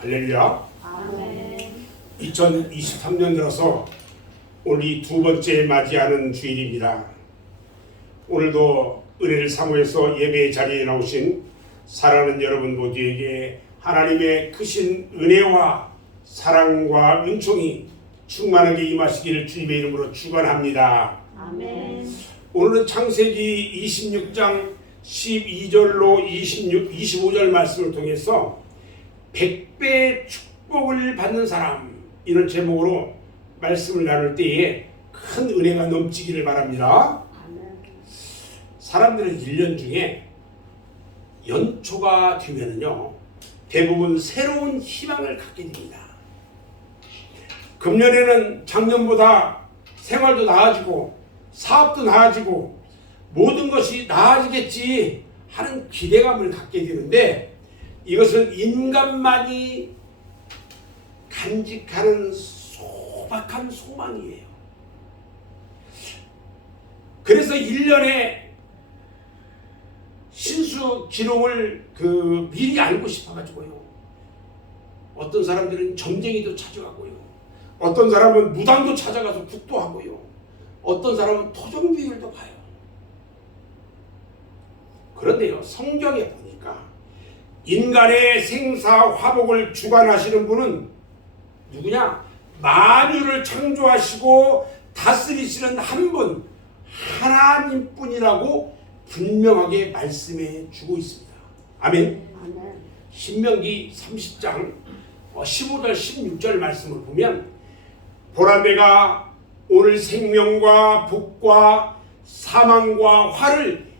할렐루야. 아멘. 2023년 들어서 오늘 이 두 번째 맞이하는 주일입니다. 오늘도 은혜를 사모해서 예배의 자리에 나오신 사랑하는 여러분 모두에게 하나님의 크신 은혜와 사랑과 은총이 충만하게 임하시기를 주님의 이름으로 축원합니다. 아멘. 오늘은 창세기 26장 12절로 25절 말씀을 통해서 100배 축복을 받는 사람, 이런 제목으로 말씀을 나눌 때에 큰 은혜가 넘치기를 바랍니다. 사람들은 1년 중에 연초가 되면은요, 대부분 새로운 희망을 갖게 됩니다. 금년에는 작년보다 생활도 나아지고 사업도 나아지고 모든 것이 나아지겠지 하는 기대감을 갖게 되는데, 이것은 인간만이 간직하는 소박한 소망이에요. 그래서 1년에 신수 기록을 미리 알고 싶어가지고요, 어떤 사람들은 점쟁이도 찾아가고요, 어떤 사람은 무당도 찾아가서 국도 하고요, 어떤 사람은 토종비율도 봐요. 그런데요, 성경에 보니까 인간의 생사 화복을 주관하시는 분은 누구냐? 만유를 창조하시고 다스리시는 한 분, 하나님뿐이라고 분명하게 말씀해 주고 있습니다. 아멘. 신명기 30장 15절 16절 말씀을 보면, 보라 내가 오늘 생명과 복과 사망과 화를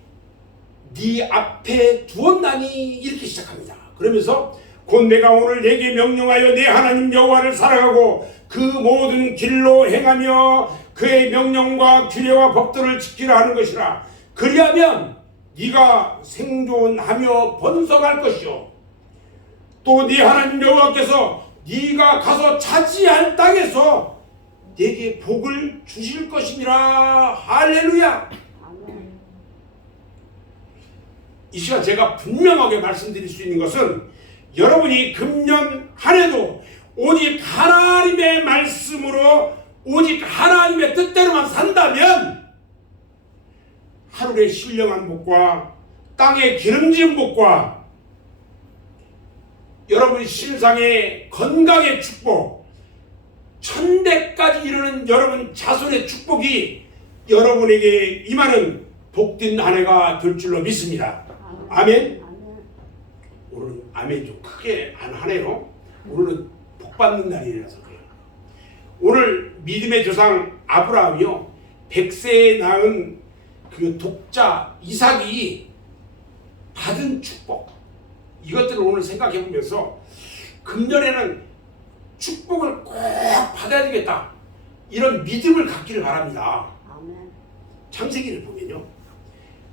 네 앞에 두었나니, 이렇게 시작합니다. 그러면서 곧 내가 오늘 내게 명령하여 내 하나님 여호와를 사랑하고 그 모든 길로 행하며 그의 명령과 규례와 법도를 지키라 하는 것이라. 그리하면 네가 생존하며 번성할 것이요, 또 네 하나님 여호와께서 네가 가서 차지할 땅에서 네게 복을 주실 것이니라. 할렐루야. 이 시간 제가 분명하게 말씀드릴 수 있는 것은, 여러분이 금년 한 해도 오직 하나님의 말씀으로, 오직 하나님의 뜻대로만 산다면 하늘의 신령한 복과 땅의 기름진 복과 여러분 신상의 건강의 축복, 천대까지 이르는 여러분 자손의 축복이 여러분에게 임하는 복된 한 해가 될 줄로 믿습니다. 아멘. 오늘은 아멘 좀 크게 안 하네요. 오늘은 복 받는 날이라서 그래요. 오늘 믿음의 조상 아브라함이요, 100세에 낳은 그 독자 이삭이 받은 축복, 이것들을 오늘 생각해 보면서 금년에는 축복을 꼭 받아야 되겠다, 이런 믿음을 갖기를 바랍니다. 창세기를 보면요,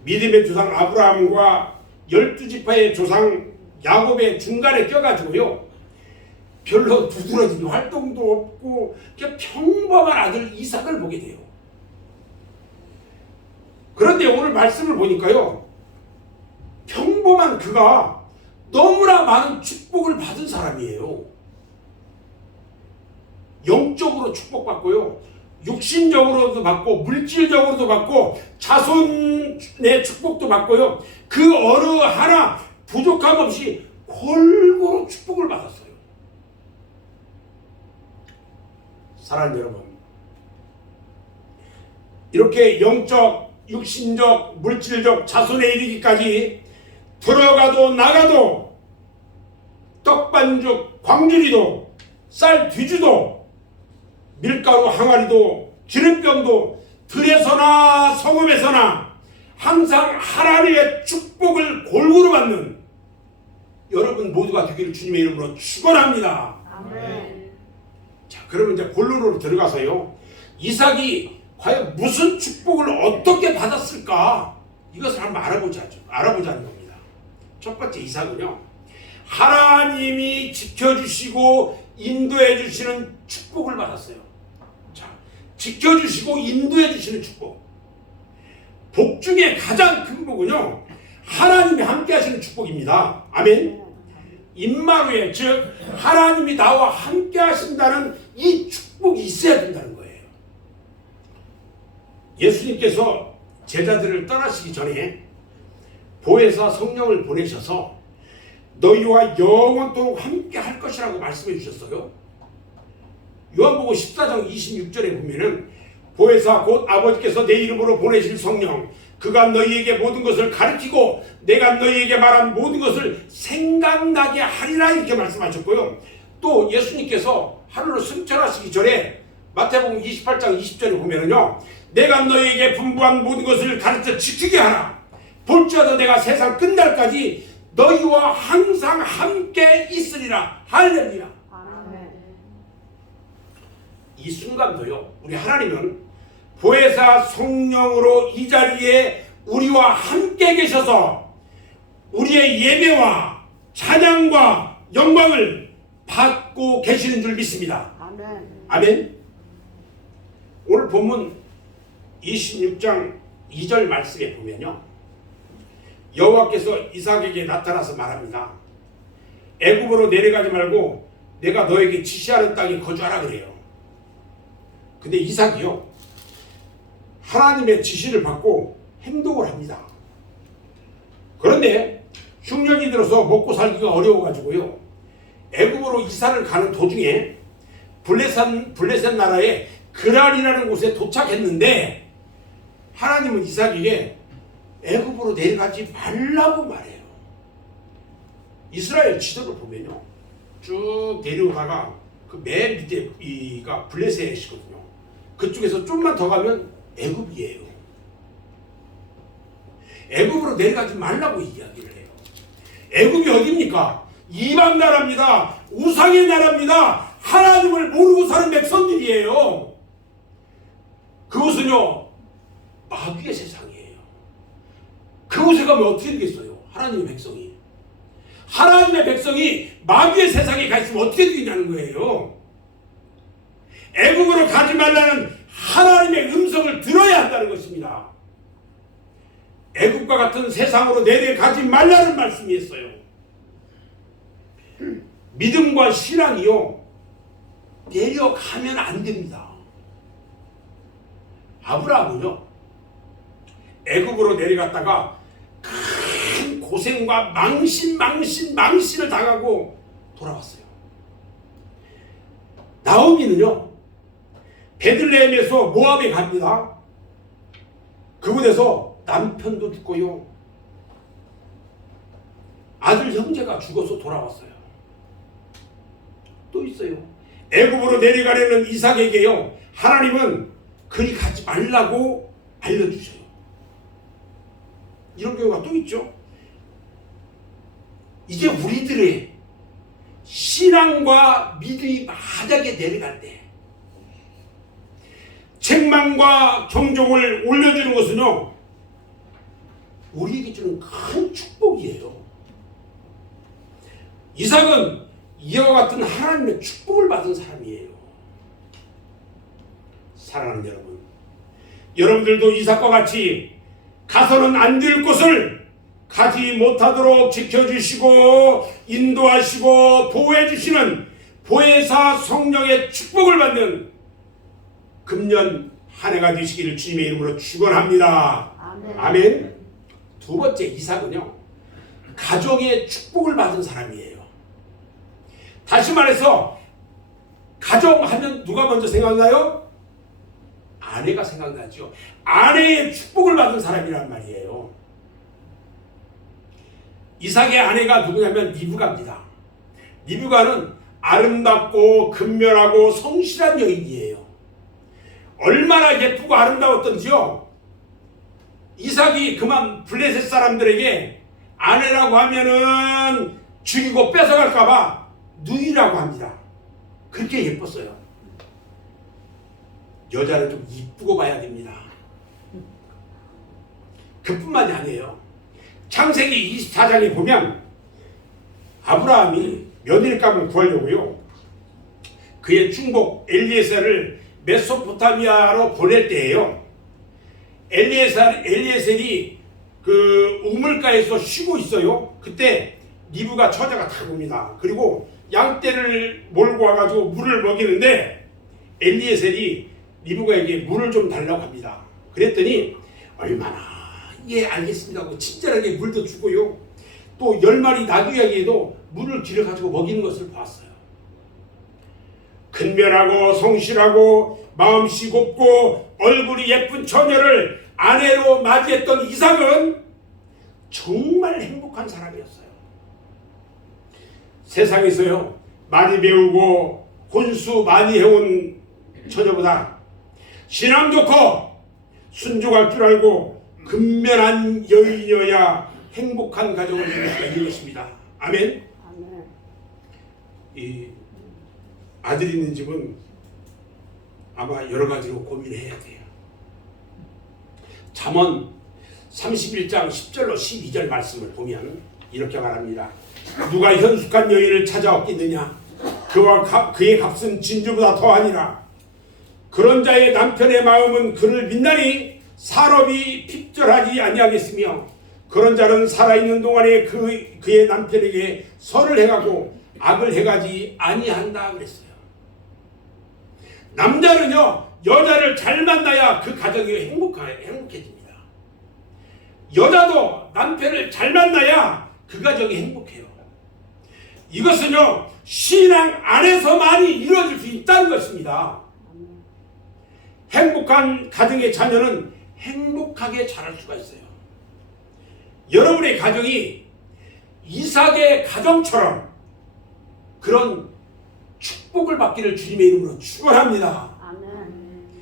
믿음의 조상 아브라함과 12지파의 조상 야곱의 중간에 껴가지고요, 별로 두드러진 활동도 없고 그냥 평범한 아들 이삭을 보게 돼요. 그런데 오늘 말씀을 보니까요, 평범한 그가 너무나 많은 축복을 받은 사람이에요. 영적으로 축복받고요, 육신적으로도 받고 물질적으로도 받고 자손의 축복도 받고요, 그 어느 하나 부족함 없이 골고루 축복을 받았어요. 사랑하는 여러분, 이렇게 영적, 육신적, 물질적 자손에 이르기까지 들어가도 나가도 떡반죽, 광주리도, 쌀 뒤주도, 밀가루 항아리도, 기름병도, 들에서나 성읍에서나 항상 하나님의 축복을 골고루 받는 여러분 모두가 되기를 주님의 이름으로 축원합니다. 아멘. 자, 그러면 이제 본론으로 들어가서요, 이삭이 과연 무슨 축복을 어떻게 받았을까, 이것을 한번 알아보자는 겁니다. 첫 번째, 이삭은요, 하나님이 지켜주시고 인도해 주시는 축복을 받았어요. 자, 지켜주시고 인도해 주시는 축복. 복 중에 가장 큰 복은요, 하나님이 함께 하시는 축복입니다. 아멘. 임마누엘, 즉 하나님이 나와 함께 하신다는 이 축복이 있어야 된다는 거예요. 예수님께서 제자들을 떠나시기 전에 보혜사 성령을 보내셔서 너희와 영원토록 함께 할 것이라고 말씀해 주셨어요. 요한복음 14장 26절에 보면은 보혜사 곧 아버지께서 내 이름으로 보내실 성령, 그가 너희에게 모든 것을 가르치고 내가 너희에게 말한 모든 것을 생각나게 하리라, 이렇게 말씀하셨고요. 또 예수님께서 하늘로 승천하시기 전에 마태복음 28장 20절에 보면은요, 내가 너희에게 분부한 모든 것을 가르쳐 지키게 하라. 볼지어다 내가 세상 끝날까지 너희와 항상 함께 있으리라. 할렐루야. 아멘. 이 순간도요, 우리 하나님은 보혜사 성령으로 이 자리에 우리와 함께 계셔서 우리의 예배와 찬양과 영광을 받고 계시는 줄 믿습니다. 아멘. 아멘. 오늘 본문 26장 2절 말씀에 보면요, 여호와께서 이삭에게 나타나서 말합니다. 애굽으로 내려가지 말고 내가 너에게 지시하는 땅에 거주하라 그래요. 근데 이삭이요, 하나님의 지시를 받고 행동을 합니다. 그런데 흉년이 들어서 먹고 살기가 어려워가지고요, 애굽으로 이사를 가는 도중에 블레셋 나라의 그랄이라는 곳에 도착했는데 하나님은 이삭에게 애굽으로 내려가지 말라고 말해요. 이스라엘 지도를 보면요, 쭉 내려오다가 그 맨 밑에가 블레셋이거든요. 그쪽에서 좀만 더 가면 애굽이에요. 애굽으로 내려가지 말라고 이야기를 해요. 애굽이 어디입니까? 이방 나라입니다. 우상의 나라입니다. 하나님을 모르고 사는 백성들이에요. 그곳은요, 마귀의 세상이에요. 그곳에 가면 어떻게 되겠어요? 하나님의 백성이. 하나님의 백성이 마귀의 세상에 가 있으면 어떻게 되냐는 거예요. 애굽으로 가지 말라는 하나님의 음성을 들어야 한다는 것입니다. 애굽과 같은 세상으로 내려가지 말라는 말씀이었어요. 믿음과 신앙이요, 내려가면 안 됩니다. 아브라함은요, 애굽으로 내려갔다가 큰 고생과 망신을 당하고 돌아왔어요. 나오미는요, 베들레헴에서 모압에 갑니다. 그곳에서 남편도 죽고요, 아들 형제가 죽어서 돌아왔어요. 또 있어요. 애굽으로 내려가려는 이삭에게요, 하나님은 그리 가지 말라고 알려주셔요. 이런 경우가 또 있죠. 이제 우리들의 신앙과 믿음이 바닥에 내려갈 때 책망과 경종을 올려주는 것은요, 우리에게 주는 큰 축복이에요. 이삭은 이와 같은 하나님의 축복을 받은 사람이에요. 사랑하는 여러분, 여러분들도 이삭과 같이 가서는 안 될 곳을 가지 못하도록 지켜주시고 인도하시고 보호해주시는 보혜사 성령의 축복을 받는 금년 한 해가 되시기를 주님의 이름으로 축원합니다. 아멘. 아멘. 두 번째, 이삭은요, 가정의 축복을 받은 사람이에요. 다시 말해서 가정하면 누가 먼저 생각나요? 아내가 생각나죠. 아내의 축복을 받은 사람이란 말이에요. 이삭의 아내가 누구냐면 리브가입니다. 리브가는 아름답고 근면하고 성실한 여인이에요. 얼마나 예쁘고 아름다웠던지요, 이삭이 그만 블레셋 사람들에게 아내라고 하면은 죽이고 뺏어갈까봐 누이라고 합니다. 그렇게 예뻤어요. 여자는 좀 이쁘고 봐야 됩니다. 그뿐만이 아니에요. 창세기 24장에 보면 아브라함이 며느리감을 구하려고요, 그의 충복 엘리에셀을 메소포타미아로 보낼 때예요. 엘리에셀이 그 우물가에서 쉬고 있어요. 그때 리브가 처자가 다봅니다. 그리고 양떼를 몰고 와가지고 물을 먹이는데 엘리에셀이 리브가에게 물을 좀 달라고 합니다. 그랬더니 얼마나 예 알겠습니다 하고 친절하게 물도 주고요. 또 10마리 나귀에게도 물을 길어가지고 먹이는 것을 보았어요. 근면하고 성실하고 마음씨 곱고 얼굴이 예쁜 처녀를 아내로 맞이했던 이삭은 정말 행복한 사람이었어요. 세상에서요 많이 배우고 혼수 많이 해온 처녀보다 신앙 좋고 순종할 줄 알고 근면한 여인이어야 행복한 가정을 이룰 수가 있는 것입니다. 아멘. 아멘. 이 아들 있는 집은 아마 여러 가지로 고민해야 돼요. 잠언 31장 10절로 12절 말씀을 보면 이렇게 말합니다. 누가 현숙한 여인을 찾아 얻겠느냐? 그의 값은 진주보다 더하니라. 그런 자의 남편의 마음은 그를 빛나니 사업이 핍절하지 아니하겠으며 그런 자는 살아있는 동안에 그의 남편에게 설을 행하고 악을 행하지 아니한다 그랬어요. 남자는요 여자를 잘 만나야 그 가정이 행복해집니다. 여자도 남편을 잘 만나야 그 가정이 행복해요. 이것은요 신앙 안에서만이 이루어질 수 있다는 것입니다. 행복한 가정의 자녀는 행복하게 자랄 수가 있어요. 여러분의 가정이 이삭의 가정처럼 그런 축복을 받기를 주님의 이름으로 축원합니다. 아멘.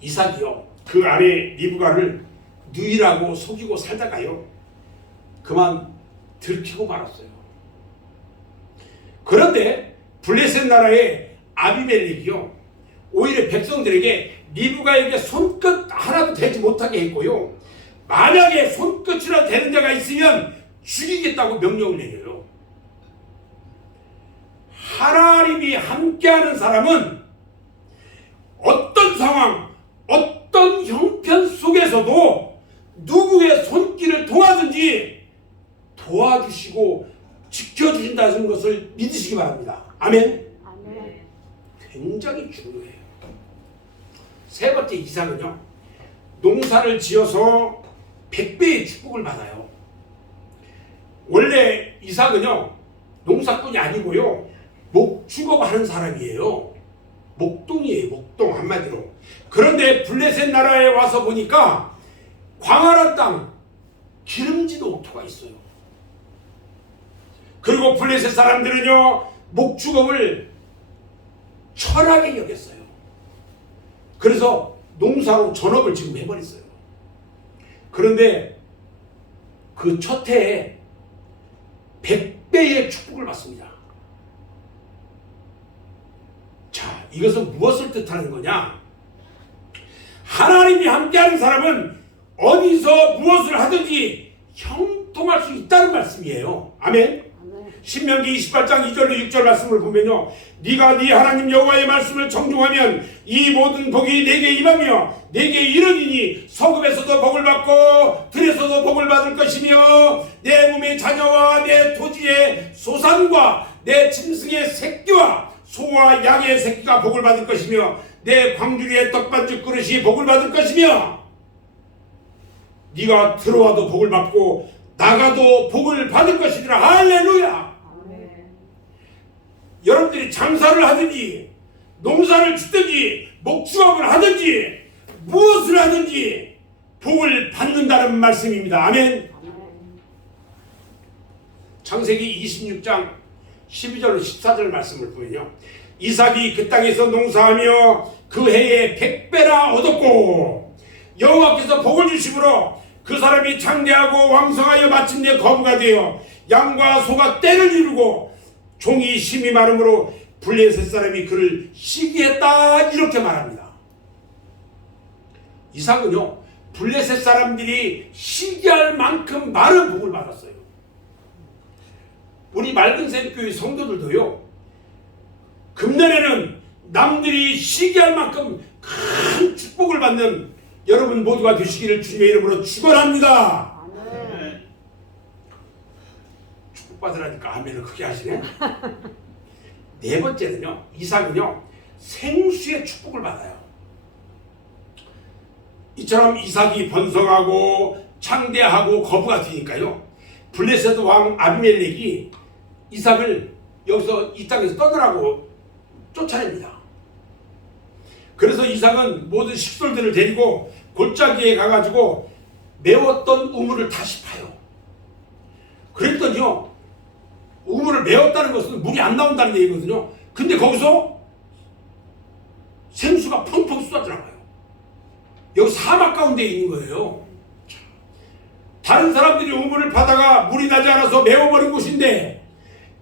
이삭이요 그 아내 리브가를 누이라고 속이고 살다가요 그만 들키고 말았어요. 그런데 블레셋 나라의 아비멜렉이요 오히려 백성들에게 리브가에게 손끝 하나도 대지 못하게 했고요. 만약에 손끝이라도 되는 자가 있으면 죽이겠다고 명령을 내려요. 하나님이 함께하는 사람은 어떤 상황, 어떤 형편 속에서도 누구의 손길을 통하든지 도와주시고 지켜주신다는 것을 믿으시기 바랍니다. 아멘. 아멘. 굉장히 중요해요. 세 번째 이삭은요 농사를 지어서 100배의 축복을 받아요. 원래 이삭은요 농사꾼이 아니고요 목축업 하는 사람이에요. 목동이에요. 목동 한마디로. 그런데 블레셋 나라에 와서 보니까 광활한 땅 기름진 옥토가 있어요. 그리고 블레셋 사람들은요 목축업을 철하게 여겼어요. 그래서 농사로 전업을 지금 해버렸어요. 그런데 그 첫 해에 100배의 축복을 받습니다. 자, 이것은 무엇을 뜻하는 거냐? 하나님이 함께하는 사람은 어디서 무엇을 하든지 형통할 수 있다는 말씀이에요. 아멘. 신명기 28장 2절로 6절 말씀을 보면요 네가 네 하나님 여호와의 말씀을 정중하면 이 모든 복이 내게 임하며 내게 이르리니 서금에서도 복을 받고 들에서도 복을 받을 것이며 내 몸의 자녀와 내 토지의 소산과 내 짐승의 새끼와 소와 양의 새끼가 복을 받을 것이며 내 광주리의 떡반죽 그릇이 복을 받을 것이며 네가 들어와도 복을 받고 나가도 복을 받을 것이니라. 할렐루야. 여러분들이 장사를 하든지 농사를 짓든지 목축업을 하든지 무엇을 하든지 복을 받는다는 말씀입니다. 아멘. 창세기 26장 12절로 14절 말씀을 보면요 이삭이 그 땅에서 농사하며 그 해에 100배나 얻었고 여호와께서 복을 주심으로 그 사람이 장대하고 왕성하여 마침내 거부가 되어 양과 소가 떼를 이루고 종이 심이 많음으로 블레셋 사람이 그를 시기했다 이렇게 말합니다. 이삭은요 블레셋 사람들이 시기할 만큼 많은 복을 받았어요. 우리 맑은샘 교회 성도들도요 금년에는 남들이 시기할 만큼 큰 축복을 받는 여러분 모두가 되시기를 주님의 이름으로 축원합니다. 축복받으라니까 아멘을 크게 하시네. 네 번째는요, 이삭은요 생수의 축복을 받아요. 이처럼 이삭이 번성하고 창대하고 거부가 되니까요, 블레셋 왕 아비멜렉이 이삭을 여기서 이 땅에서 떠나라고 쫓아냅니다. 그래서 이삭은 모든 식솔들을 데리고 골짜기에 가가지고 메웠던 우물을 다시 파요. 그랬더니요, 우물을 메웠다는 것은 물이 안 나온다는 얘기거든요. 근데 거기서 생수가 펑펑 쏟아져나가요. 여기 사막 가운데 있는 거예요. 다른 사람들이 우물을 파다가 물이 나지 않아서 메워버린 곳인데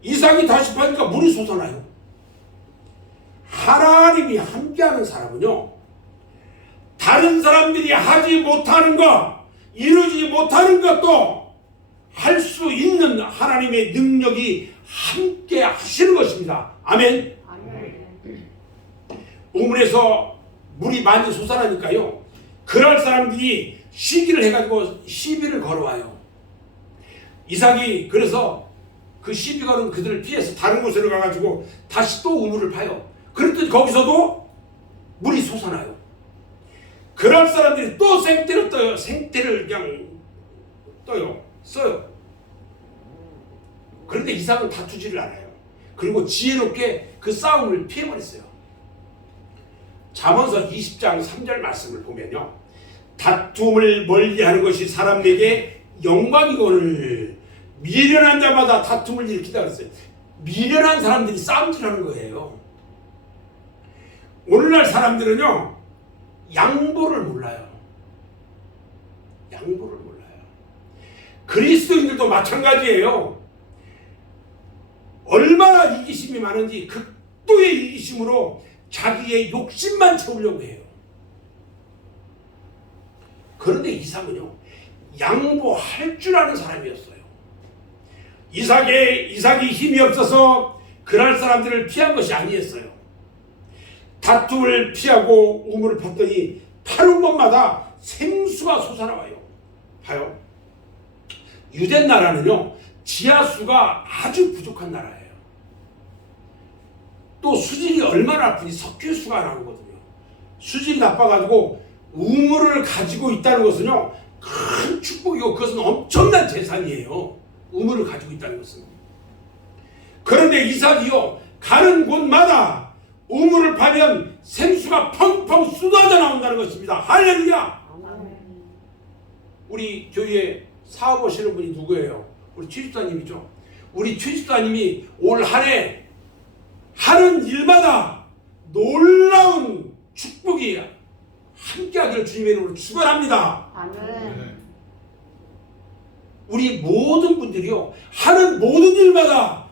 이삭이 다시 파니까 물이 솟아나요. 하나님이 함께하는 사람은요, 다른 사람들이 하지 못하는 것, 이루지 못하는 것도 할 수 있는 하나님의 능력이 함께 하시는 것입니다. 아멘. 우물에서 물이 많이 솟아나니까요, 그럴 사람들이 시기를 해가지고 시비를 걸어와요. 이삭이 그래서 그 시비 거는 그들을 피해서 다른 곳으로 가가지고 다시 또 우물을 파요. 그랬더니 거기서도 물이 솟아나요. 그럴 사람들이 또 생떼를 떠요. 생떼를 그냥 써요. 그런데 이삭은 다투지를 않아요. 그리고 지혜롭게 그 싸움을 피해버렸어요. 잠언서 20장 3절 말씀을 보면요, 다툼을 멀리하는 것이 사람에게 영광이거늘 미련한 자마다 다툼을 일으키다 그랬어요. 미련한 사람들이 싸움질하는 거예요. 오늘날 사람들은요, 양보를 몰라요. 양보를 몰라요. 그리스도인들도 마찬가지예요. 얼마나 이기심이 많은지 극도의 이기심으로 자기의 욕심만 채우려고 해요. 그런데 이삭은요, 양보할 줄 아는 사람이었어요. 이삭이 힘이 없어서 그럴 사람들을 피한 것이 아니었어요. 다툼을 피하고 우물을 팠더니 파는 곳마다 생수가 솟아나와요. 봐요. 유대 나라는요, 지하수가 아주 부족한 나라예요. 또 수질이 얼마나 나쁘니 석회수가 나오거든요. 수질이 나빠가지고 우물을 가지고 있다는 것은요, 큰 축복이고 그것은 엄청난 재산이에요. 우물을 가지고 있다는 것은. 그런데 이삭이요, 가는 곳마다 우물을 파면 생수가 펑펑 쏟아져 나온다는 것입니다. 할렐루야. 우리 교회에 사업하시는 분이 누구예요? 우리 최집사님이죠. 우리 최집사님이 올 한 해 하는 일마다 놀라운 축복이 함께하기를 주님의 이름으로 축원합니다. 아멘. 우리 모든 분들이요, 하는 모든 일마다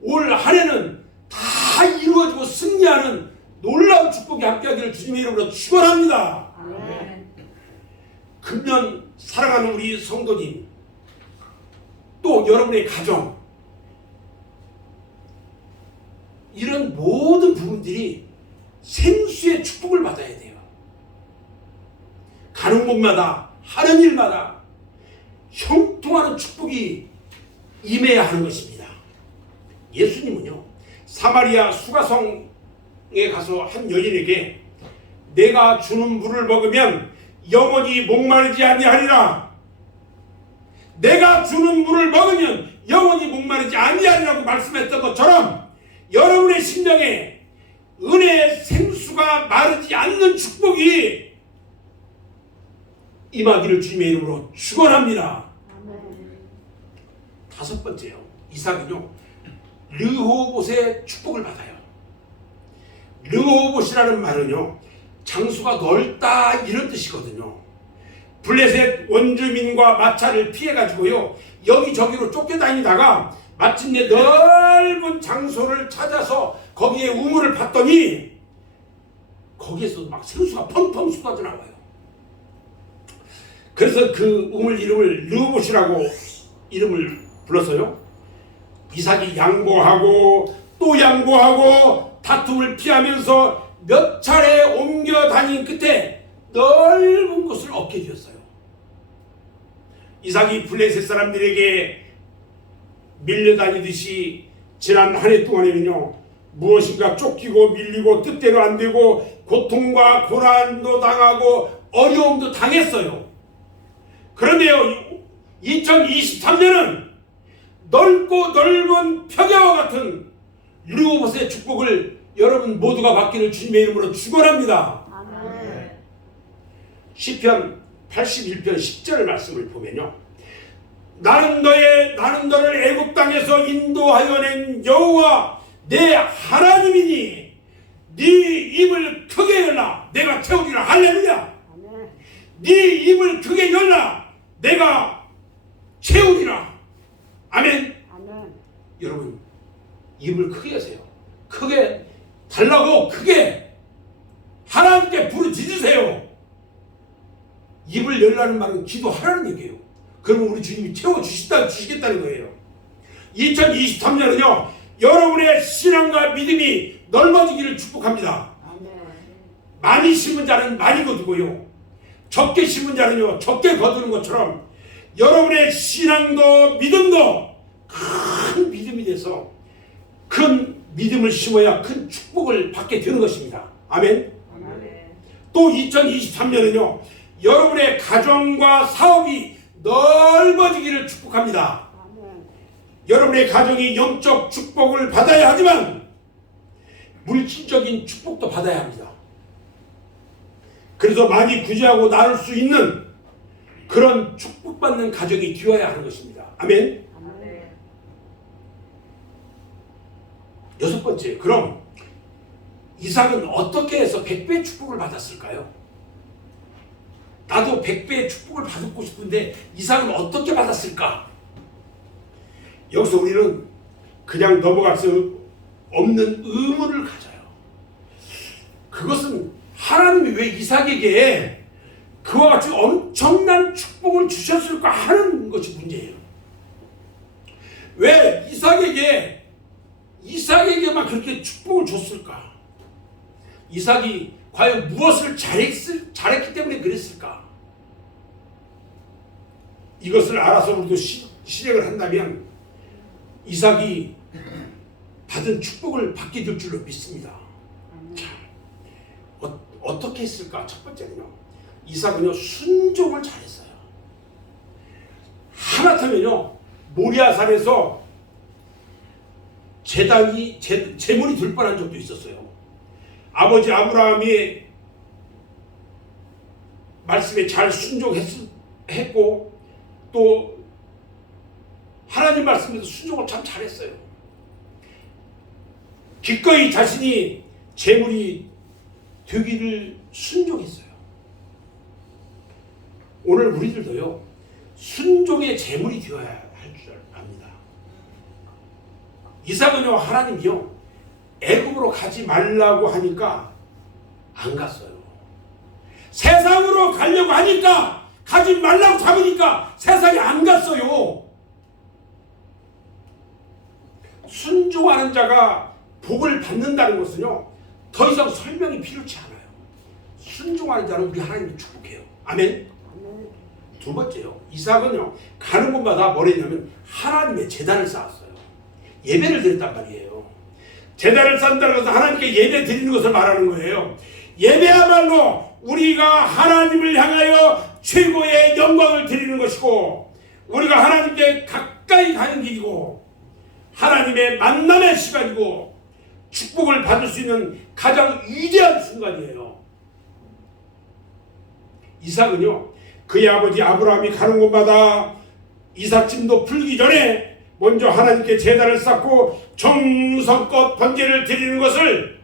올 한 해는 다 이루어지고 승리하는 놀라운 축복이 함께하기를 주님의 이름으로 축원합니다. 아멘. 금년 사랑하는 우리 성도님, 또 여러분의 가정, 이런 모든 부분들이 생수의 축복을 받아야 돼요. 가는 곳마다, 하는 일마다 형통하는 축복이 임해야 하는 것입니다. 예수님은요, 사마리아 수가성에 가서 한 여인에게 내가 주는 물을 먹으면 영원히 목마르지 아니하리라, 내가 주는 물을 먹으면 영원히 목마르지 아니하리라고 말씀했던 것처럼 여러분의 심령에 은혜의 생수가 마르지 않는 축복이 임하기를 주님의 이름으로 축원합니다. 다섯 번째요, 이삭은요, 르호봇의 축복을 받아요. 르호봇이라는 말은요, 장수가 넓다 이런 뜻이거든요. 블레셋 원주민과 마차를 피해가지고요, 여기저기로 쫓겨다니다가 마침내 넓은 장소를 찾아서 거기에 우물을 팠더니 거기에서 막 생수가 펑펑 쏟아져 나와요. 그래서 그 우물 이름을 르호봇이라고 이름을 불렀어요. 이삭이 양보하고 또 양보하고 다툼을 피하면서 몇 차례 옮겨 다닌 끝에 넓은 곳을 얻게 되었어요. 이삭이 블레셋 사람들에게 몇 차례 옮겨 다닌 끝에 넓은 곳을 얻게 되었어요. 이삭이 블레셋 사람들에게 몇 차례 옮겨 다닌 끝에 넓은 곳을 얻게 되었어요. 이삭이 블레셋 사람들에게 몇 차례 옮겨 다닌 끝에 넓은 곳을 얻게 되었어요. 이삭이 블레셋 사람들에게 밀려다니듯이 지난 한 해 동안에는요, 무엇인가 쫓기고 밀리고 뜻대로 안 되고 고통과 고난도 당하고 어려움도 당했어요. 그런데요, 2023년은 넓고 넓은 평야와 같은 유로봇의 축복을 여러분 모두가 받기를 주님의 이름으로 축원합니다. 아멘. 시편 81편 10절 말씀을 보면요, 나는 너를 애굽 땅에서 인도하여 낸 여호와 내 하나님이니 네 입을 크게 열라 내가 채우리라. 할렐루야. 아멘. 네 입을 크게 열라 내가 채우리라. 아멘. 아멘. 여러분, 입을 크게 하세요. 크게 달라고 크게 하나님께 부르짖으세요. 입을 열라는 말은 기도하라는 얘기예요. 그러면 우리 주님이 채워주시겠다는 거예요. 2023년은요, 여러분의 신앙과 믿음이 넓어지기를 축복합니다. 아멘. 많이 심은 자는 많이 거두고요, 적게 심은 자는요 적게 거두는 것처럼 여러분의 신앙도 믿음도 큰 믿음이 돼서 큰 믿음을 심어야 큰 축복을 받게 되는 것입니다. 아멘. 아멘. 또 2023년은요, 여러분의 가정과 사업이 넓어지기를 축복합니다. 아멘. 여러분의 가정이 영적 축복을 받아야 하지만 물질적인 축복도 받아야 합니다. 그래서 많이 구제하고 나눌 수 있는 그런 축복받는 가정이 되어야 하는 것입니다. 아멘. 아멘. 여섯 번째, 그럼 이삭은 어떻게 해서 100배의 축복을 받았을까요? 나도 100배의 축복을 받고 싶은데 이삭은 어떻게 받았을까? 여기서 우리는 그냥 넘어갈 수 없는 의문을 가져요. 그것은 하나님이 왜 이삭에게 그와 같이 엄청난 축복을 주셨을까 하는 것이 문제예요. 왜 이삭에게만 그렇게 축복을 줬을까? 이삭이 과연 무엇을 잘했기 때문에 그랬을까? 이것을 알아서 우리도 실행을 한다면 이삭이 받은 축복을 받게 될 줄로 믿습니다. 자, 어떻게 했을까? 첫 번째는요, 이삭은요 순종을 잘했어요. 하마터면요 모리아산에서 제물이 들 뻔한 적도 있었어요. 아버지 아브라함이 말씀에 잘 순종했고 또 하나님 말씀에도 순종을 참 잘했어요. 기꺼이 자신이 제물이 되기를 순종했어요. 오늘 우리들도요 순종의 제물이 되어야 할 줄 압니다. 이삭은요 하나님이요 애굽으로 가지 말라고 하니까 안 갔어요. 세상으로 가려고 하니까 가지 말라고 잡으니까 세상에 안 갔어요. 순종하는 자가 복을 받는다는 것은요 더 이상 설명이 필요치 않아요. 순종하는 자는 우리 하나님이 축복해요. 아멘. 아멘. 두 번째요, 이삭은요 가는 곳마다 뭘 했냐면 하나님의 제단을 쌓았어요. 예배를 드렸단 말이에요. 제단을 쌓는다는 것은 하나님께 예배 드리는 것을 말하는 거예요. 예배야말로 우리가 하나님을 향하여 최고의 영광을 드리는 것이고 우리가 하나님께 가까이 가는 길이고 하나님의 만남의 시간이고 축복을 받을 수 있는 가장 위대한 순간이에요. 이삭은요 그의 아버지 아브라함이 가는 곳마다 이삭짐도 풀기 전에 먼저 하나님께 제단을 쌓고 정성껏 번제를 드리는 것을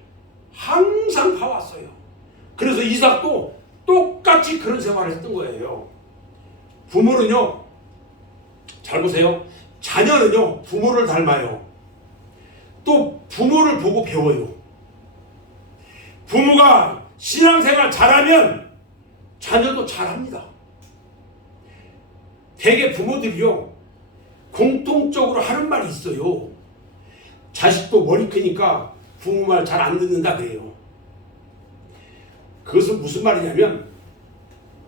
항상 봐왔어요. 그래서 이삭도 똑같이 그런 생활을 했던 거예요. 부모는요 잘 보세요, 자녀는요 부모를 닮아요. 또 부모를 보고 배워요. 부모가 신앙생활 잘하면 자녀도 잘합니다. 대개 부모들이요 공통적으로 하는 말이 있어요. 자식도 머리 크니까 부모 말 잘 안 듣는다 그래요. 그것은 무슨 말이냐면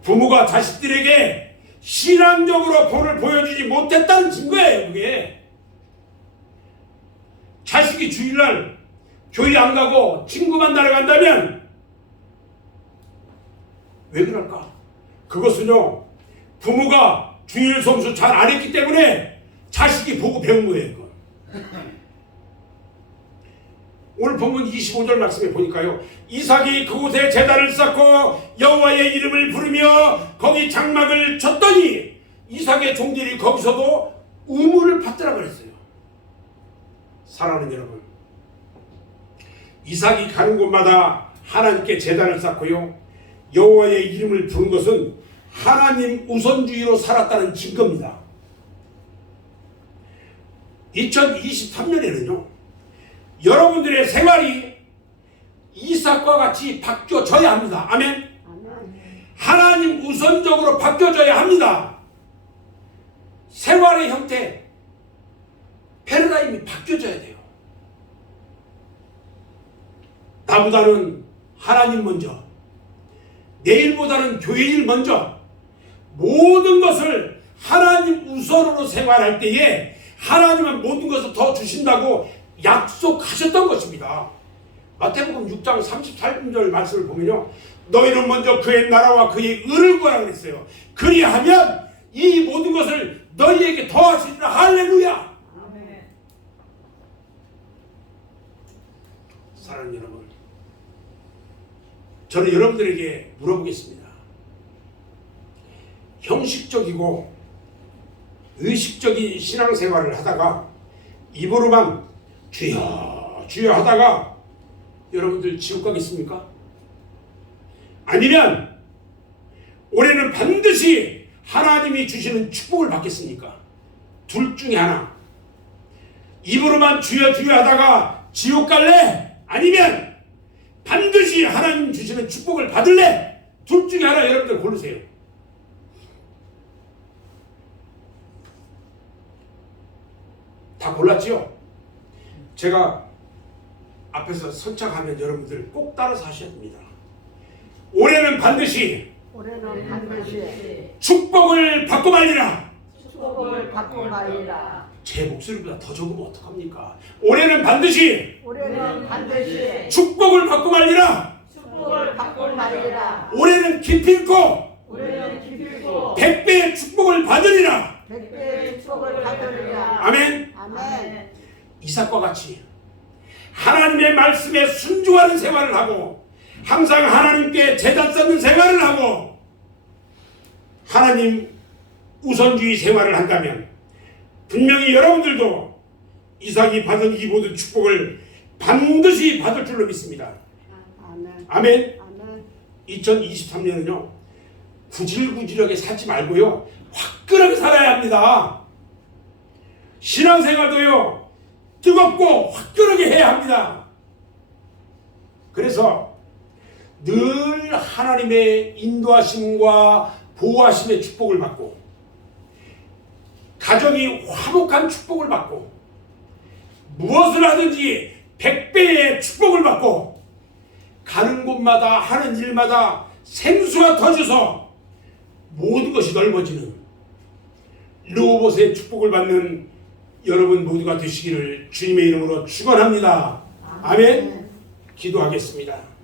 부모가 자식들에게 신앙적으로 본을 보여주지 못했다는 증거예요. 그게 자식이 주일날 교회 안 가고 친구 만나러 간다면 왜 그럴까? 그것은요, 부모가 주일 성수 잘 안 했기 때문에 자식이 보고 배운 거예요. 그건. 오늘 본문 25절 말씀에 보니까요, 이삭이 그곳에 제단을 쌓고 여호와의 이름을 부르며 거기 장막을 쳤더니 이삭의 종들이 거기서도 우물을 받더라 그랬어요. 사랑하는 여러분, 이삭이 가는 곳마다 하나님께 제단을 쌓고요, 여호와의 이름을 부른 것은 하나님 우선주의로 살았다는 증거입니다. 2023년에는요, 여러분들의 생활이 이삭과 같이 바뀌어져야 합니다. 아멘. 하나님 우선적으로 바뀌어져야 합니다. 생활의 형태, 패러다임이 바뀌어져야 돼요. 나보다는 하나님 먼저, 내일보다는 교회 일 먼저, 모든 것을 하나님 우선으로 생활할 때에 하나님은 모든 것을 더 주신다고 약속하셨던 것입니다. 마태복음 6장 34절 말씀을 보면요, 너희는 먼저 그의 나라와 그의 의를 구하라 그랬어요. 그리하면 이 모든 것을 너희에게 더하시리라. 할렐루야. 아멘. 사랑하는 여러분, 저는 여러분들에게 물어보겠습니다. 형식적이고 의식적인 신앙생활을 하다가 입으로만 주여 주여 하다가 여러분들 지옥 가겠습니까? 아니면 올해는 반드시 하나님이 주시는 축복을 받겠습니까? 둘 중에 하나. 입으로만 주여 주여 하다가 지옥 갈래? 아니면 반드시 하나님 주시는 축복을 받을래? 둘 중에 하나 여러분들 고르세요. 다 골랐지요? 제가 앞에서 선착하면 여러분들 꼭 따라서 하셔야 됩니다. 올해는 반드시 축복을 받고 말리라. 축복을 받고 말리라. 제 목소리보다 더 적으면 어떡합니까? 올해는 반드시 축복을 받고 말리라. 축복을 받고 말리라. 올해는 기필코 올해는 기필코 100배의 축복을 받으리라. 100배의 축복을 받으리라. 아멘. 아멘. 이삭과 같이 하나님의 말씀에 순종하는 생활을 하고 항상 하나님께 제단 쌓는 생활을 하고 하나님 우선주의 생활을 한다면 분명히 여러분들도 이삭이 받은 이 모든 축복을 반드시 받을 줄로 믿습니다. 아멘. 아멘. 아멘. 2023년은요, 구질구질하게 살지 말고요, 화끈하게 살아야 합니다. 신앙생활도요, 뜨겁고 화끈하게 해야 합니다. 그래서 늘 하나님의 인도하심과 보호하심의 축복을 받고 가정이 화목한 축복을 받고 무엇을 하든지 100배의 축복을 받고 가는 곳마다 하는 일마다 생수가 터져서 모든 것이 넓어지는 르호봇의 축복을 받는 여러분 모두가 되시기를 주님의 이름으로 축원합니다. 아멘. 기도하겠습니다.